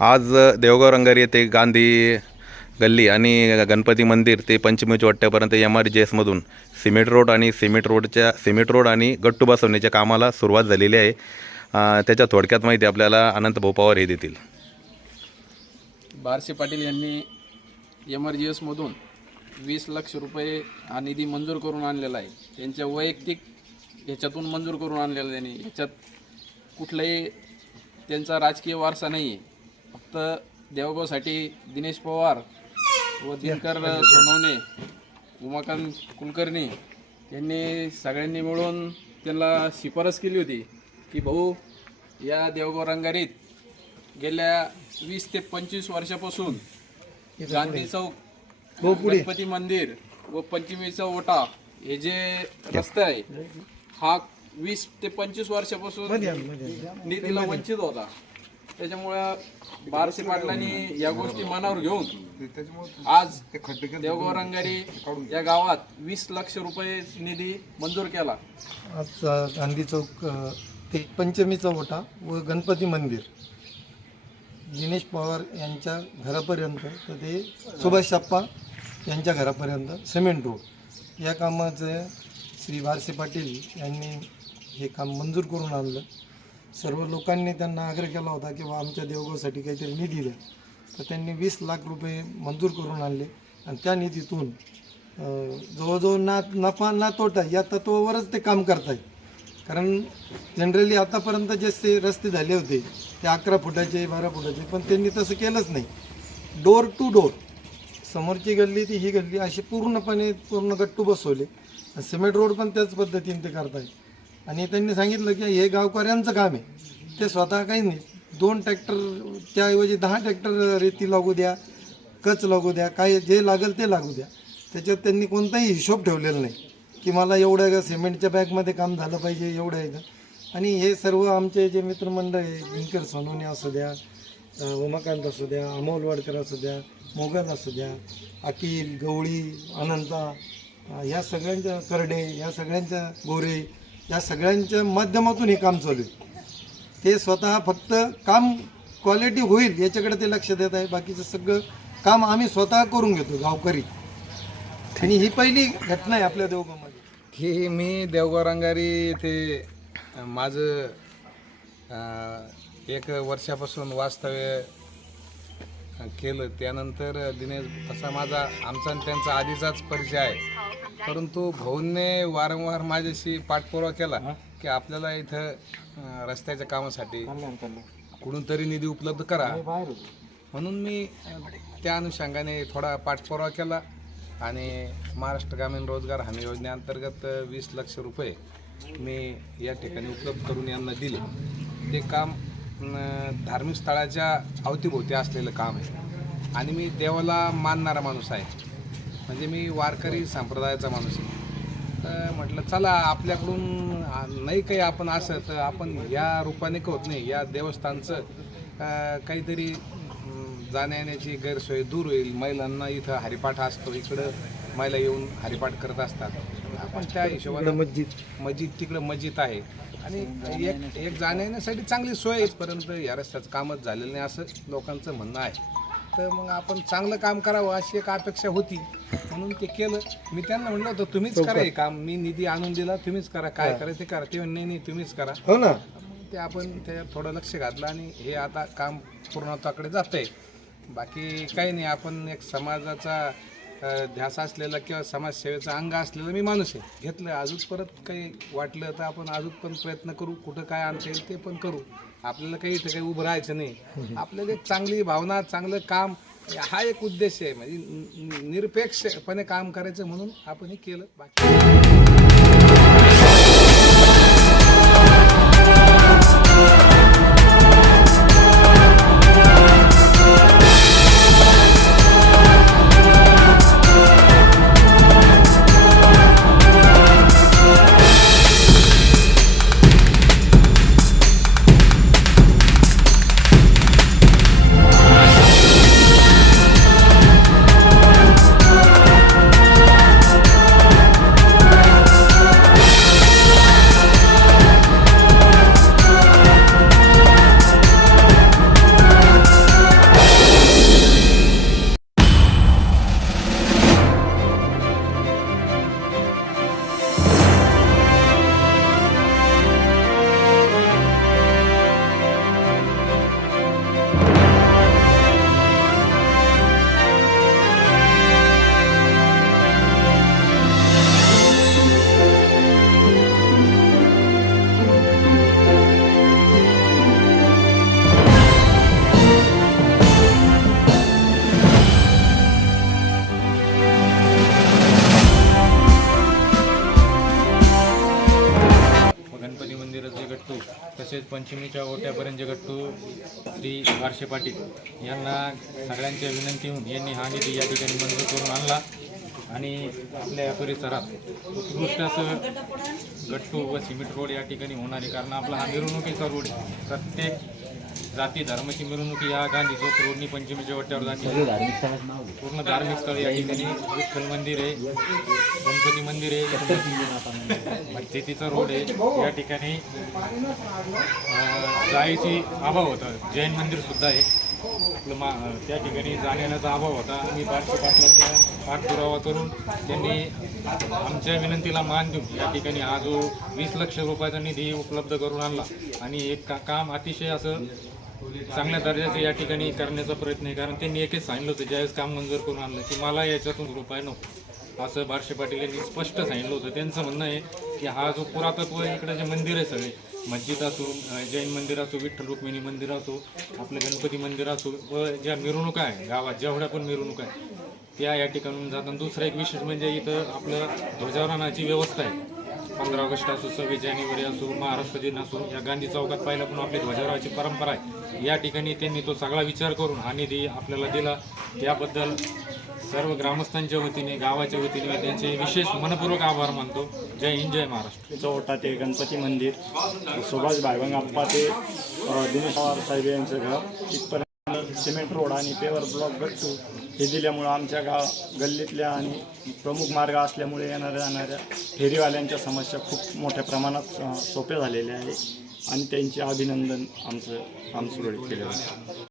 आज देवगाव रंगारी येथे गांधी गल्ली आणि गणपती मंदिर ते पंचमी चौट्ट्यापर्यंत MRGS मधून सिमेंट रोड आणि गट्टू बसवण्याच्या कामाला सुरुवात झालेली आहे। त्याच्या थोडक्यात माहिती आपल्याला अनंत भाऊ पवार हे देतील। बारसे पाटील यांनी MRGS मधून 20 लाख रुपये हा निधी मंजूर करून आणलेला आहे। त्यांच्या वैयक्तिक ह्याच्यातून मंजूर करून आणलेला त्यांनी, ह्याच्यात कुठलाही त्यांचा राजकीय वारसा नाही आहे। फक्त देवगावसाठी दिनेश पवार व दिनकर सोनवणे, उमाकांत कुलकर्णी यांनी सगळ्यांनी मिळून त्यांना शिफारस केली होती की भाऊ, या देवगाव रंगारीत गेल्या 20 ते 25 वर्षापासून गांधी चौक, गणपती मंदिर व पंचमीचा ओटा हे जे रस्ता आहे हा 20 ते 25 वर्षापासून निधीला वंचित होता। त्याच्यामुळे बारसे पाटलांनी या गोष्टी मनावर घेऊन आज देवगाव रंगारी या गावात 20 लाख रुपये निधी मंजूर केला। आज गांधी चौक ते पंचमीचा ओटा व गणपती मंदिर दिनेश पवार यांच्या घरापर्यंत तर ते सुभाष अप्पा यांच्या घरापर्यंत सिमेंट रोड या कामाचं श्री बारसे पाटील यांनी हे काम मंजूर करून आणलं। सर्व लोकांनी त्यांना आग्रह केला होता की आमच्या देवगावसाठी काहीतरी निधी द्या, तर त्यांनी 20 लाख रुपये मंजूर करून आणले आणि त्या निधीतून जवळजवळ नफा ना तोटा या तत्वावरच ते काम करत आहेत। कारण जनरली आतापर्यंत जे रस्ते झाले होते ते 11 फुटाचे 12 फुटाचे, पण त्यांनी तसं केलंच नाही। डोर टू डोर समोरची गल्ली ती ही गल्ली अशी पूर्ण गट्टू बसवले। सिमेंट रोड पण त्याच पद्धतीने ते करतायत आणि त्यांनी सांगितलं की हे गावकऱ्यांचं काम आहे, ते स्वतः काही नाही, 2 ट्रॅक्टर त्याऐवजी 10 ट्रॅक्टर रेती लागू द्या, कच लागू द्या, काय जे लागेल ते लागू द्या। त्याच्यात त्यांनी कोणताही हिशोब ठेवलेला नाही की मला एवढ्या सिमेंटच्या बॅगमध्ये काम झालं पाहिजे एवढं आहे। आणि हे सर्व आमचे जे मित्रमंडळ आहे, दिनकर सोनवणे असू द्या, उमाकांत असू द्या, अमोल वाडकर असू द्या, मोगल असू द्या, अखिल, गवळी, अनंता, या सगळ्यांच्या करडे, या सगळ्यांच्या गोरे, या सगळ्यांच्या माध्यमातून हे काम चालू आहे। ते स्वतः फक्त काम क्वालिटी होईल याच्याकडे ते लक्ष देत आहे, बाकीचं सगळं काम आम्ही स्वतः करून घेतो गावकरी। आणि ही पहिली घटना आहे आपल्या देवगावमध्ये ही मी देवगाव रंगारी येथे माझं 1 वर्षापासून वास्तव्य केलं। त्यानंतर दिनेश असा आमचा आणि त्यांचा आधीचाच परिचय आहे, परंतु भाऊंनी वारंवार माझ्याशी पाठपुरावा केला की आपल्याला इथं रस्त्याच्या कामासाठी कुठून तरी निधी उपलब्ध करा। म्हणून मी त्या अनुषंगाने थोडा पाठपुरावा केला आणि महाराष्ट्र ग्रामीण रोजगार हमी योजनेअंतर्गत 20 लाख रुपये मी या ठिकाणी उपलब्ध करून यांना दिले। ते काम धार्मिक स्थळाच्या अवतीभोवती असलेलं काम आहे आणि मी देवाला मानणारा माणूस आहे, म्हणजे मी वारकरी संप्रदायाचा माणूस आहे। तर म्हटलं चला आपल्याकडून नाही काही आपण असं तर आपण या रूपाने होत नाही, या देवस्थानचं काहीतरी जाण्या येण्याची गैरसोय दूर होईल। महिलांना इथं हरिपाठ असतो, इकडं महिला येऊन हरिपाठ करत असतात, आपण त्या हिशोबाने मस्जिद तिकडं मस्जिद आहे आणि एक जाण्या येण्यासाठी चांगली सोय आहे, परंतु या रस्त्याचं कामच झालेलं नाही असं लोकांचं म्हणणं आहे। तर मग आपण चांगलं काम करावं अशी एक अपेक्षा होती, म्हणून ते केलं। मी त्यांना म्हटलं होतं तुम्हीच करा हे काम, मी निधी आणून दिला, तुम्हीच करा, काय करायचं ते करा। ते म्हणणे नाही तुम्हीच करा। हो ना, ते आपण त्याच्यात थोडं लक्ष घातलं आणि हे आता काम पूर्णत्वाकडे जात आहे। बाकी काही नाही, आपण एक समाजाचा ध्यास असलेला किंवा समाजसेवेचा अंग असलेला मी माणूस आहे, घेतलं। अजून परत काही वाटलं तर आपण अजून पण प्रयत्न करू, कुठं काय आणता येईल ते पण करू। आपल्याला काही इथं काही उभं राहायचं नाही, आपल्याला एक चांगली भावना, चांगलं काम हा एक उद्देश आहे, म्हणजे निरपेक्षपणे काम करायचं म्हणून आपण हे केलं। बाकी तसेच पंचमीच्या ओट्यापर्यंत गट्टू श्री बारशे पाटील यांना सगळ्यांच्या विनंतीहून यांनी हा निधी या ठिकाणी मंजूर करून आणला आणि आपल्या परिसरात उत्कृष्ट असं गट्टू व सिमेंट रोड या ठिकाणी होणार आहे. कारण आपला हा मिरवणुकीचा रोड आहे. प्रत्येक जाती धर्माची मिरवणूक या गांधी चौक रोडनी पंचमीच्या वट्यावर जाते. पूर्ण धार्मिक स्थळ या ठिकाणी विठ्ठल मंदिर आहे, गणपती मंदिर आहे, मस्जिदीचा रोड आहे. या ठिकाणी जायची अभाव होता. जैन मंदिर सुद्धा आहे. आपलं त्या ठिकाणी जाण्याचा अभाव होता. आम्ही बारशे पाटलाच्या पाठपुरावा करून त्यांनी आमच्या विनंतीला मान देऊन या ठिकाणी हा जो 20 लाख रुपयाचा निधी उपलब्ध करून आणला आणि एक काम अतिशय असं चांगल्या दर्जाचं या ठिकाणी करण्याचा प्रयत्न आहे. कारण त्यांनी एकच सांगितलं होतं ज्यावेळेस काम मंजूर करून आणलं की मला याच्यातून रुपये नको, असं बारशे पाटील यांनी स्पष्ट सांगितलं होतं. त्यांचं म्हणणं आहे की हा जो पुरातत्व इकडे जे मंदिर आहे सगळे मस्जिद असो, जैन मंदिर असो, विठ्ठल रुक्मिणी मंदिर असो, आपलं गणपती मंदिर असो व ज्या मिरवणुका आहे गावात जेवढ्या पण मिरवणुका आहे त्या या ठिकाणून जातात. दुसरं एक विशेष म्हणजे इथं आपलं ध्वजारोहणाची व्यवस्था आहे. 15 ऑगस्ट असो, 26 जानेवारी असो, महाराष्ट्र दिन असो, या गांधी चौकात पाहिलं पण आपली ध्वजारोहणाची परंपरा आहे. या ठिकाणी त्यांनी तो सगळा विचार करून हा निधी आपल्याला दिला. त्याबद्दल सर्व ग्रामस्थांच्या वतीने, गावाच्या वतीने त्यांचे विशेष मनपूर्वक आभार मानतो. जय हिंद, जय महाराष्ट्र. चौटा ते गणपती मंदिर, सुभाष भाईबंग आप्पा ते दिनेश पवार साहेब यांचं घर तिथपर्यंत सिमेंट रोड आणि पेवर ब्लॉक गट्टू हे दिल्यामुळं आमच्या गल्लीतल्या आणि प्रमुख मार्ग असल्यामुळे येणाऱ्या जाणाऱ्या फेरीवाल्यांच्या समस्या खूप मोठ्या प्रमाणात सोप्या झालेल्या आहे आणि त्यांचे अभिनंदन आमचं सुरळीत केलं आहे.